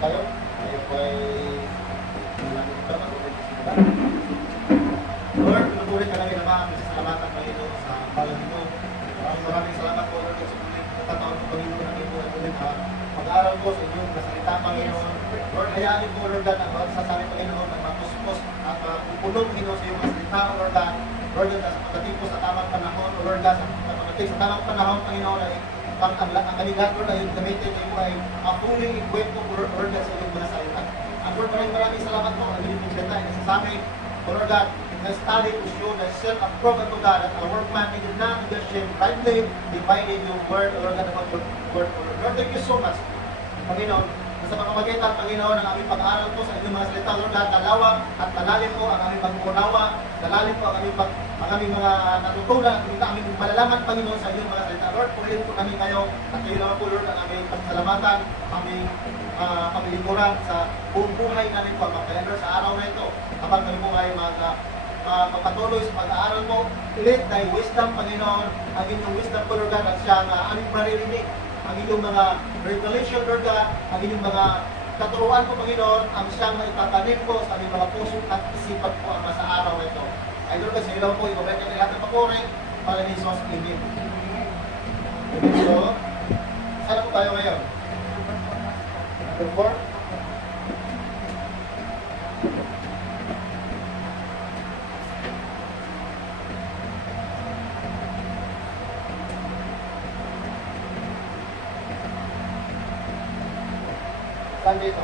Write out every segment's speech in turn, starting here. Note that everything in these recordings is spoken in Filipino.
tayo. Tayo po ay Lord, pinupulit ka namin naman. Salamatan Panginoon sa balang nito. Maraming salamat po Lord sa ulit pagkataon ng Panginoon namin po at ulit mag-aaral ko sa inyong kasalita Panginoon. Lord, hayaan po Lord ang magsasabi Panginoon ang mapuspos at pupulong Panginoon sa iyong kasalita Lord God. Lord God, sa pagdating po sa tamang panahon o Lord God, sa pagdating sa tamang panahon Panginoon ay ang kanilang Lord ay gamitin kayo ay fully equipped po Lord God sa iyong mga salita. At Lord, maraming salamat po ang inyong salita ay nasasabi Lord God, na study to show the self-approved unto God that our workman did not understand rightly dividing your word, Lord God, about your word. Lord, thank you so much, Panginoon, sa pagkamagitan, Panginoon, ng aming pag-aaral po sa inyong mga salita, Lord God, talawang at talalim po ang aming pag-unawa, talalim po ang aming mga natutunan at aming malalaman, Panginoon, sa inyong mga salita. Lord, purihin po kami ngayon at kayo naman po, Lord, ang aming pagsalamatan, aming kamilikuran sa buong buhay namin po, mga Lord, sa araw na ito, habang kami po ay magpatuloy sa pag-aaral mo, let thy wisdom, Panginoon, ang inyong wisdom po, Lord God, at siya ang aming maririnig, ang inyong mga revelation, Lord God, ang inyong mga katuruan po, Panginoon, ang siyang itatanim po sa aming mga puso at isipan po ang sa araw na ito. Ay, Lord, kasi ilaw po, ibabalik ang lahat ng pakuring para ni Jesus, Amen. So, saan po tayo ngayon? Number 4? Saan dito?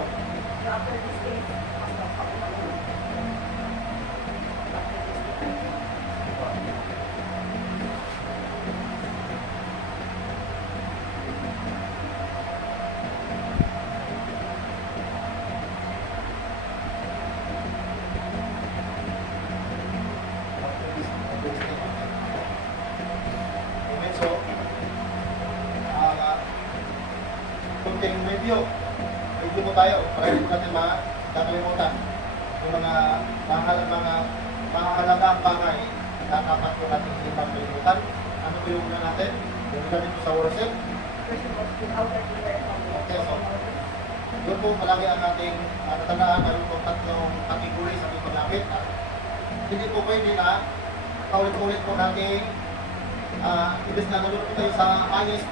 Okay, so, kunting review mo tayo para hindi natin makakalimutan yung mga mahalagang bagay na dapat po natin hindi makalimutan. Ano po yung una natin? Yung una dito sa worship. Okay, so yun po palagi ang ating tatandaan na yung tatlong category sa ating paglapit. Hindi po pwede na paulit-ulit po natin imbes na nalulot tayo sa highest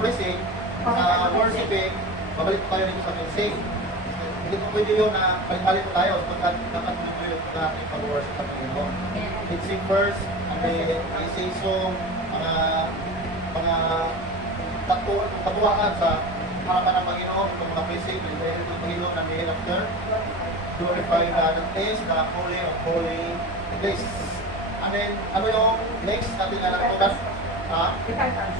praising sa worshiping, babalik po tayo dito sa mensing. Hindi po pwede yun na balik-balik po tayo sapagkat dapat po yun na ating pag-worship sa Panginoon. Let's sing first, and then i-sing song, mga tatuwaan sa harapan ng Panginoon, itong mga praising, dahil ng Panginoon na may after. Glorify the place, the holy of holy place. And then, ano yung next natin na natutunan? Repentance.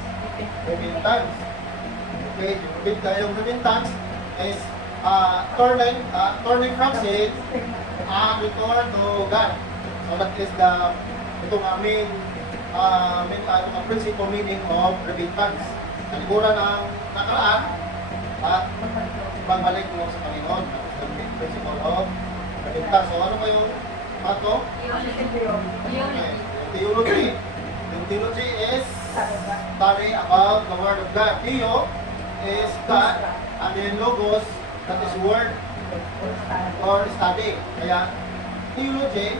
Okay, yung repentance is turning from sin and return to God. So that is itong aming principal meaning of repentance. Naliguran ang nakaraan at pagbalik mo sa Panginoon. The principle of repentance. So ano ba yung mato? Okay. Theology. Yung theology is study about the Word of God. Theo is God, and then Logos, that is Word or study. Kaya, theology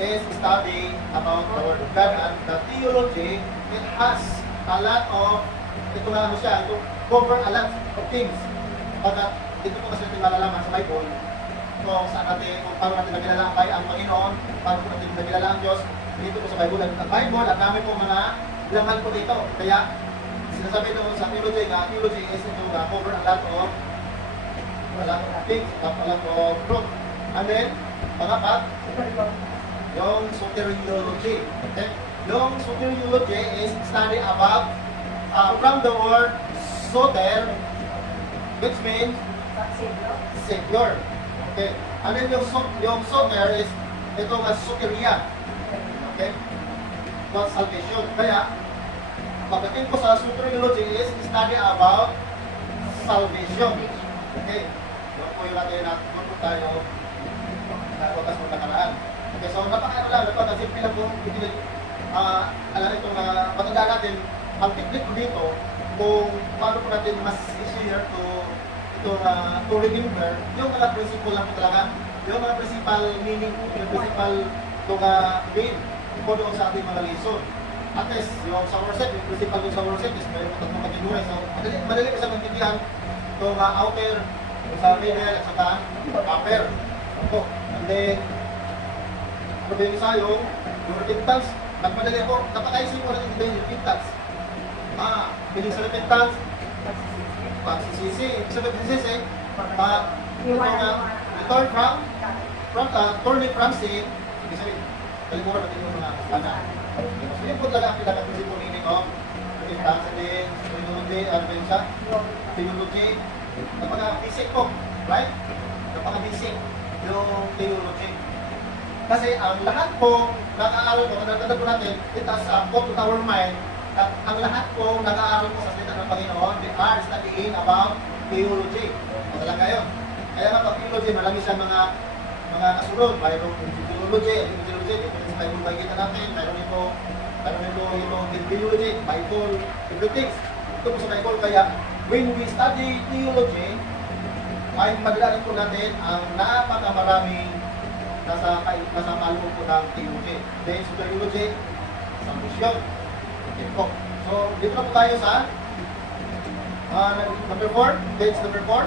is study about the Word of God, and the theology, it has a lot of, ito nga ano siya, ito cover a lot of things. Pagkat, dito po kasi natin malalaman sa Bible, kung saan natin, kung paano natin nagkilala ang Panginoon, paano po natin nagkilala ang Diyos, dito po sa Bible. Ang Bible, ang dami po mga laman po dito. Kaya, sinasabi doon sa theology nga, theology is ito cover a lot of things, a lot of truth. And then, pangapat, yung soteriology. Okay? Yung soteriology is study about from the word soter, which means Savior. Okay? And then yung soter is itong soteria. Okay? Not salvation. Kaya, pagdating ko sa soteriology is study about salvation. Okay? Yun po yung natin natutunan tayo na wakas mo nakaraan. Okay, so napakaano lang, simple lang po, alam itong matandaan natin, ang technique ko dito, kung paano po natin mas easier to to remember, yung mga principle lang po talaga, yung mga principal meaning, yung principal din po doon sa ating mga lesson. At least, yung sa worship, yung principal doon sa worship is may tatlong kategory. So, madali pa sa maintindihan itong outer, yung sa middle, at saka upper. Ito. And then, ano ba yung isa yung repentance. Nagmadali ako, napakaisip ko natin yung repentance. Piling sa repentance, pagsisisi, ibig sabihin pagsisisi, return turning from sin, ibig sabihin, kalimutan natin yung mga kasalanan. So yun po talaga ang pinaka-principle meaning of repentance. And then, theology, ano ba yun siya? Theology, napaka-basic po, right? Napaka-basic yung theology. Kasi ang lahat po nag-aaral po, natanda po natin, it has put to our mind, at ang lahat po nag-aaral po sa salita ng Panginoon, they are studying about theology. O talaga yun. Kaya nga pag theology, marami siyang mga kasunod. Mayroong theology, sa Bible makikita natin, mayroon ito theology, Bible, everything. Ito po sa Bible, kaya when we study theology, ay pagdaanin po natin ang napakamaraming nasa kaloob po ng theology. Then, sa theology, sa mission. Okay po. So, dito na po tayo sa number 4. Page number 4.